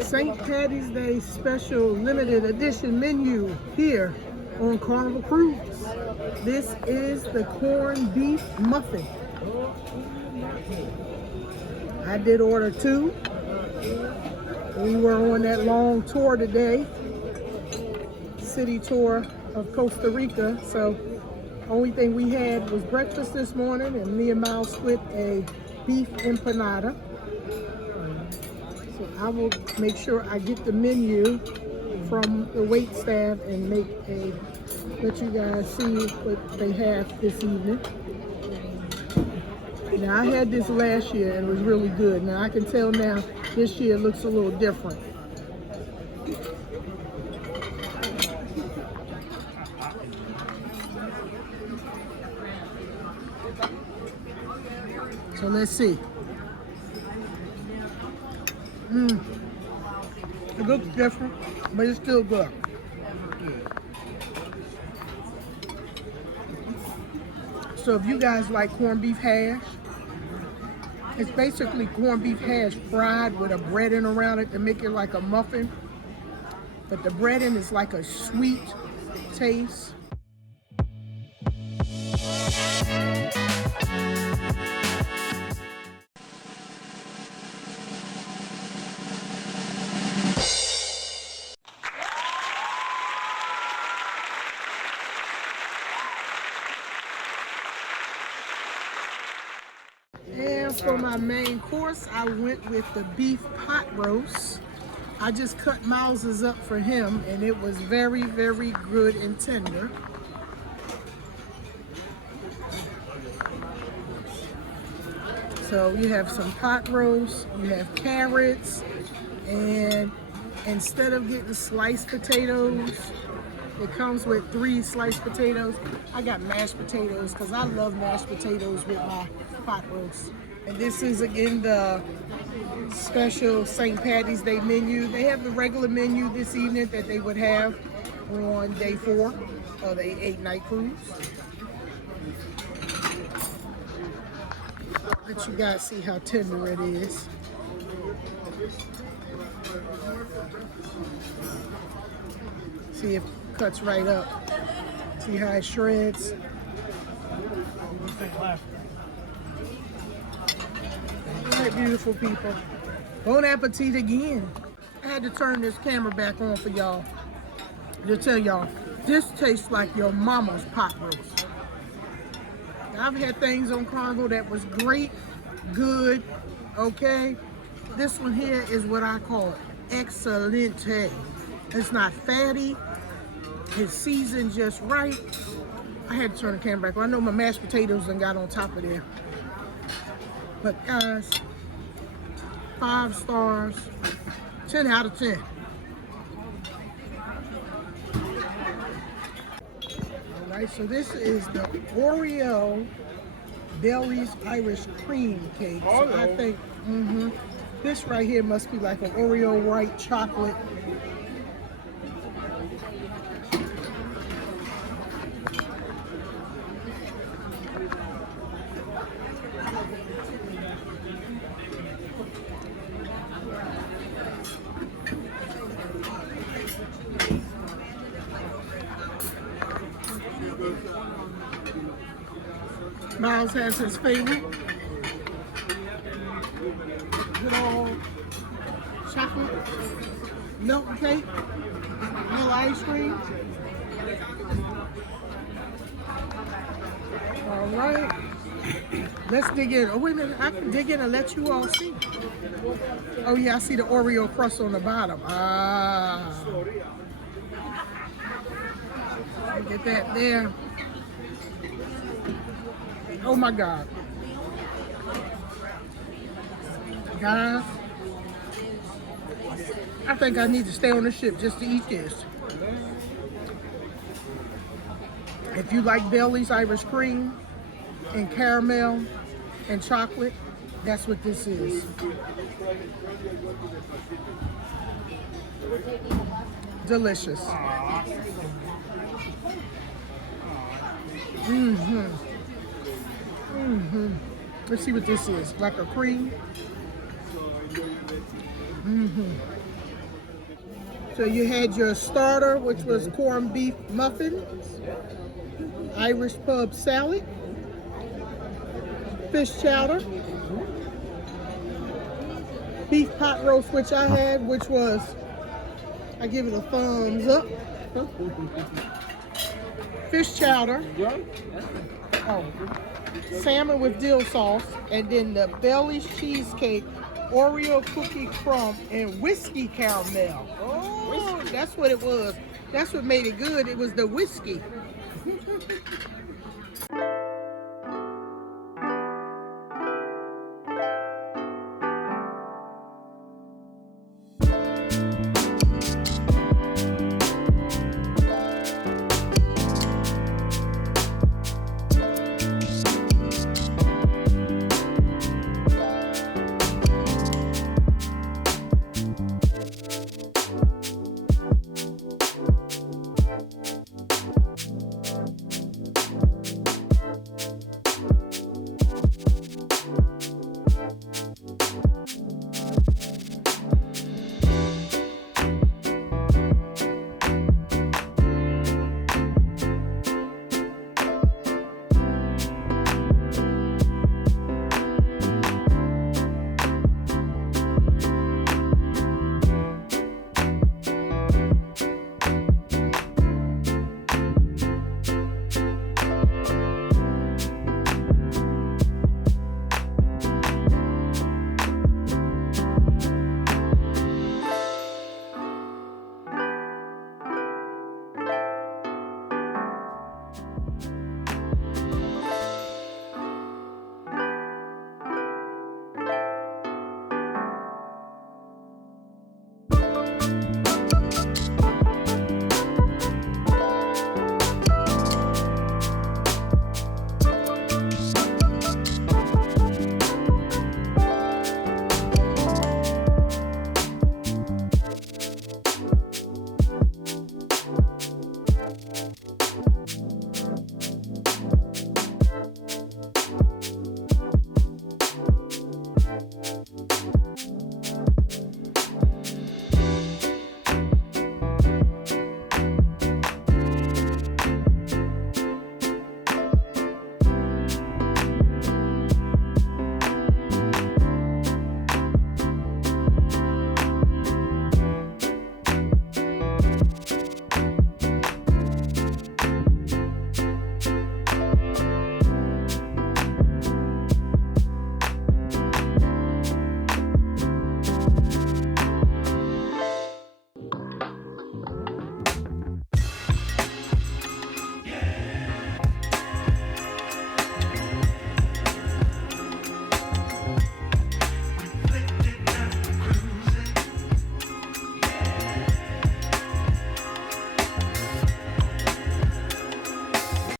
St. Patty's Day special limited edition menu here on Carnival Cruise. This is the corned beef muffin. I did order 2. We were on that long tour today, city tour of Costa Rica. So only thing we had was breakfast this morning, and me and Miles split a beef empanada. So I will make sure I get the menu from the wait staff and let you guys see what they have this evening. Now I had this last year and it was really good. Now I can tell now this year looks a little different. So let's see. It looks different, but it's still good. So if you guys like corned beef hash, it's basically corned beef hash fried with a breading around it to make it like a muffin. But the breading is like a sweet taste. And for my main course, I went with the beef pot roast. I just cut Miles's up for him, and it was very, very good and tender. So you have some pot roast, you have carrots, and instead of getting sliced potatoes, it comes with 3 sliced potatoes. I got mashed potatoes because I love mashed potatoes with my pot roast. And this is again the special St. Patty's Day menu. They have the regular menu this evening that they would have on day 4 of the 8-night cruise. Let you guys see how tender it is. See if it cuts right up. See how it shreds. All right, beautiful people. Bon appetit again. I had to turn this camera back on for y'all to tell y'all, this tastes like your mama's pot roast. I've had things on Carnival that was great, good, okay. This one here is what I call excelente. It's not fatty. It's seasoned just right. I had to turn the camera back on. I know my mashed potatoes done got on top of there. But guys, 5 stars, 10 out of 10. All right, so this is the Oreo Bailey's Irish cream cake. So I think this right here must be like an Oreo white chocolate. Miles has his favorite. Good old chocolate milk cake, little ice cream. All right, let's dig in. Oh, wait a minute, I can dig in and let you all see. Oh yeah, I see the Oreo crust on the bottom. Get that there. Oh my God. Guys, I think I need to stay on the ship just to eat this. If you like Bailey's Irish cream and caramel and chocolate, that's what this is. Delicious. Let's see what this is. Like a cream. So you had your starter, which was corned beef muffins, Irish pub salad, fish chowder, beef pot roast, which I had, which was, I give it a thumbs up. Fish chowder, salmon with dill sauce, and then the Bailey's cheesecake, Oreo cookie crumb, and whiskey caramel. Oh, that's what it was. That's what made it good. It was the whiskey.